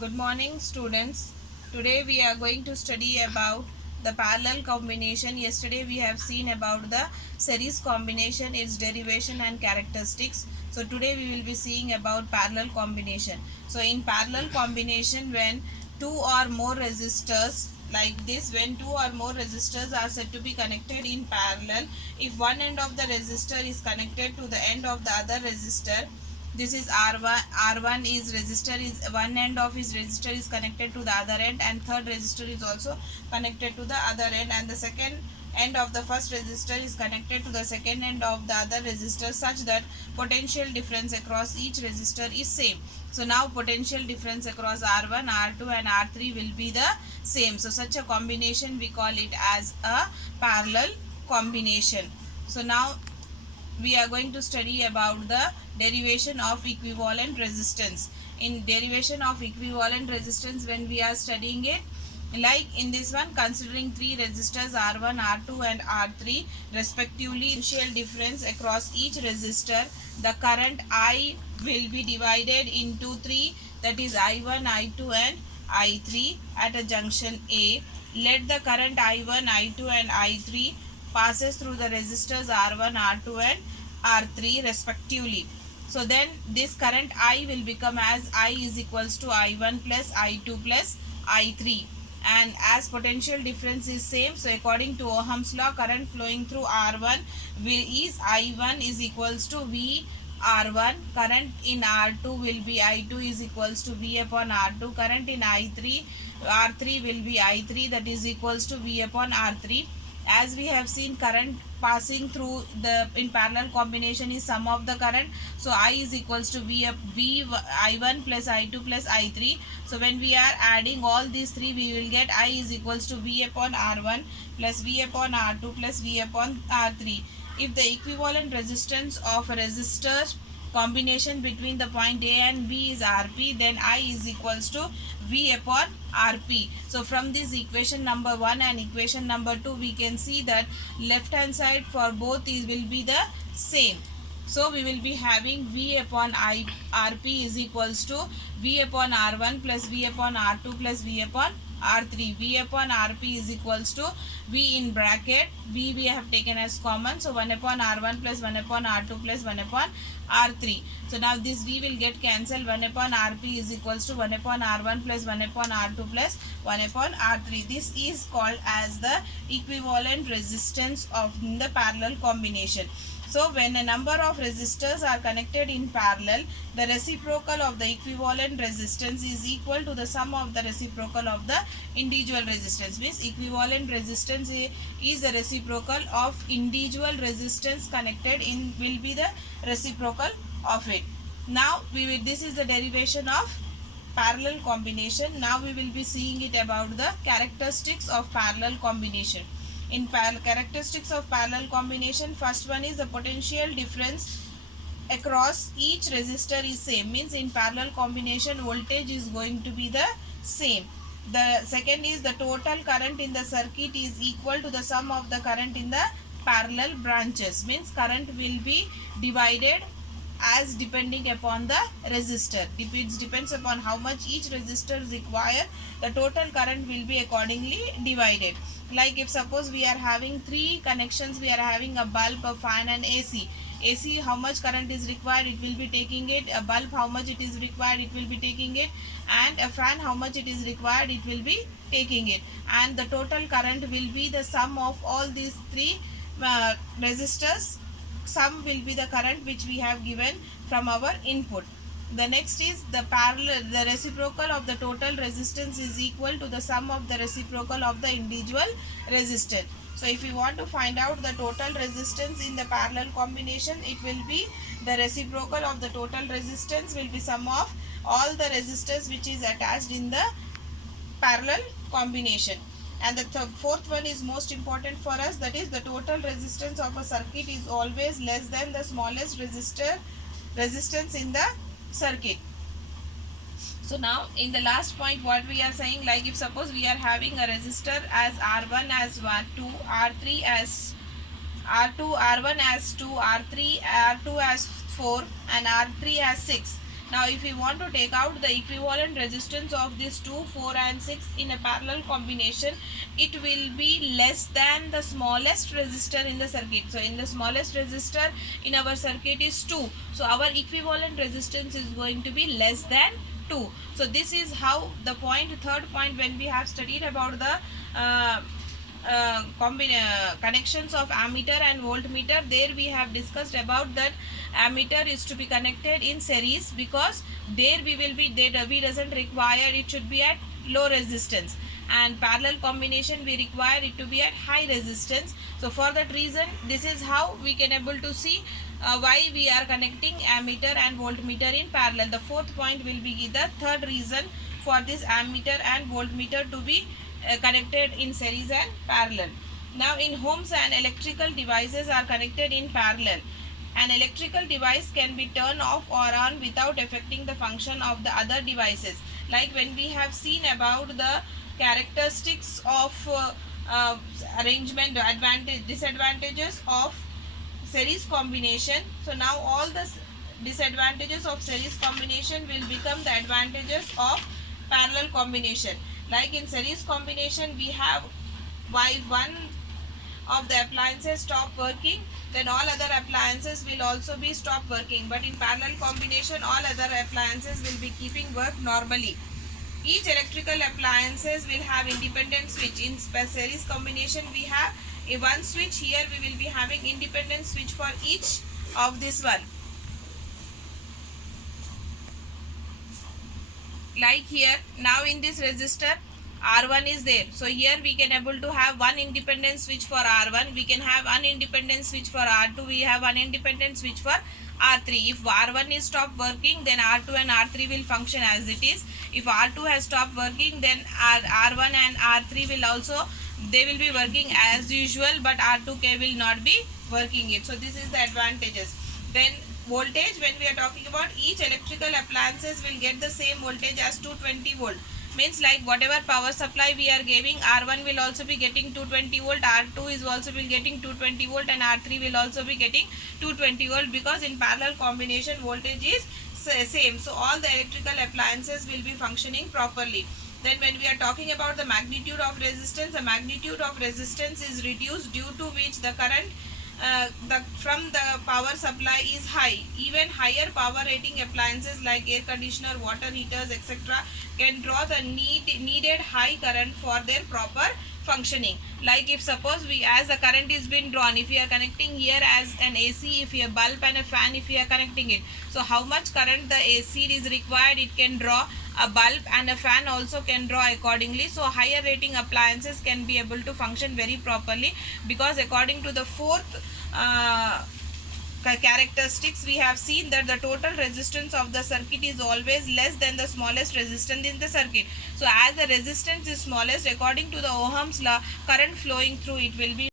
Good morning, students. Today we are going to study about the parallel combination. Yesterday we have seen about the series combination, its derivation and characteristics. So today we will be seeing about parallel combination. So in parallel combination, when two or more resistors like this, when two or more resistors are said to be connected in parallel, if one end of the resistor is connected to the end of the other resistor, this is R1 is resistor is one end of his resistor is connected to the other end, and third resistor is also connected to the other end, and the second end of the first resistor is connected to the second end of the other resistor, such that potential difference across each resistor is same. So now potential difference across R1, R2 and R3 will be the same. So such a combination we call it as a parallel combination. So now we are going to study about the derivation of equivalent resistance. In derivation of equivalent resistance, when we are studying it, like in this one, considering three resistors R1, R2 and R3 respectively, potential difference across each resistor, the current I will be divided into three, that is I1, I2 and I3 at a junction A. Let the current I1, I2 and I3 passes through the resistors R1, R2 and R3 respectively. So then this current I will become as I is equals to I1 plus I2 plus I3, and as potential difference is same, so according to Ohm's law, current flowing through R1 is I1 is equals to V R1, current in R2 will be I2 is equals to V upon R2, current in R3 will be I3, that is equals to V upon R3. As we have seen, current passing through the in parallel combination is sum of the current, so I is equals to V I1 plus I2 plus I3. So when we are adding all these three, we will get I is equals to V upon R1 plus V upon R2 plus V upon R3. If the equivalent resistance of a resistor combination between the point A and B is Rp, then I is equals to V upon Rp. So from this equation number 1 and equation number 2, we can see that left hand side for both is will be the same. So we will be having V upon Rp is equals to V upon R1 plus V upon R2 plus V upon R3. V upon Rp is equals to V in bracket, V we have taken as common, so 1 upon R1 plus 1 upon R2 plus 1 upon R3. So now this V will get cancelled, 1 upon Rp is equals to 1 upon R1 plus 1 upon R2 plus 1 upon R3. This is called as the equivalent resistance of the parallel combination. So when a number of resistors are connected in parallel, the reciprocal of the equivalent resistance is equal to the sum of the reciprocal of the individual resistance. Means equivalent resistance is the reciprocal of individual resistance connected in will be the reciprocal of it. Now this is the derivation of parallel combination. Now we will be seeing it about the characteristics of parallel combination. In characteristics of parallel combination, first one is the potential difference across each resistor is same, means in parallel combination voltage is going to be the same. The second is the total current in the circuit is equal to the sum of the current in the parallel branches, means current will be divided as depending upon the resistor. Depends upon how much each resistor require, the total current will be accordingly divided. Like if suppose we are having three connections, we are having a bulb, a fan and AC. AC how much current is required, it will be taking it. A bulb how much it is required, it will be taking it. And a fan how much it is required, it will be taking it. And the total current will be the sum of all these three resistors. Sum will be the current which we have given from our input. The next is the reciprocal of the total resistance is equal to the sum of the reciprocal of the individual resistance. So if you want to find out the total resistance in the parallel combination, it will be the reciprocal of the total resistance will be sum of all the resistors which is attached in the parallel combination. And the fourth one is most important for us, that is the total resistance of a circuit is always less than the smallest resistance in the circuit. So now in the last point what we are saying, like if suppose we are having a resistor as R1 as 1, 2, R3 as R2, R1 as 2, R3, R2 as 4 and R3 as 6. Now if we want to take out the equivalent resistance of these 2, 4 and 6 in a parallel combination, it will be less than the smallest resistor in the circuit. So in the smallest resistor in our circuit is 2. So our equivalent resistance is going to be less than 2. So this is how the third point, when we have studied about the connections of ammeter and voltmeter, there we have discussed about that ammeter is to be connected in series, because there we doesn't require it should be at low resistance, and parallel combination we require it to be at high resistance. So for that reason, this is how we can able to see why we are connecting ammeter and voltmeter in parallel. The fourth point will be the third reason for this ammeter and voltmeter to be connected in series and parallel. Now in homes, an electrical devices are connected in parallel. An electrical device can be turned off or on without affecting the function of the other devices. Like when we have seen about the characteristics of arrangement, disadvantages of series combination. So now all the disadvantages of series combination will become the advantages of parallel combination. Like in series combination, we have, why one of the appliances stop working, then all other appliances will also be stop working. But in parallel combination, all other appliances will be keeping work normally. Each electrical appliances will have independent switch. In series combination, we have a one switch. Here we will be having independent switch for each of this one. Like here, now in this resistor R1 is there. So here we can able to have one independent switch for R1. We can have one independent switch for R2. We have one independent switch for R3. If R1 is stopped working, then R2 and R3 will function as it is. If R2 has stopped working, then R1 and R3 will also, they will be working as usual, but R2K will not be working it. So this is the advantages. Then voltage, when we are talking about, each electrical appliances will get the same voltage as 220 volt. Means like whatever power supply we are giving, R1 will also be getting 220 volt, R2 is also be getting 220 volt, and R3 will also be getting 220 volt, because in parallel combination voltage is same. So all the electrical appliances will be functioning properly. Then when we are talking about the magnitude of resistance, the magnitude of resistance is reduced, due to which the current from the power supply is high. Even higher power rating appliances like air conditioner, water heaters, etc. can draw the needed high current for their proper functioning. Like if suppose we, as the current is being drawn, if we are connecting here as an AC, if we have bulb and a fan, if we are connecting it, so how much current the AC is required, it can draw. A bulb and a fan also can draw accordingly. So higher rating appliances can be able to function very properly, because according to the fourth characteristics, we have seen that the total resistance of the circuit is always less than the smallest resistance in the circuit. So as the resistance is smallest, according to the Ohm's law, current flowing through it will be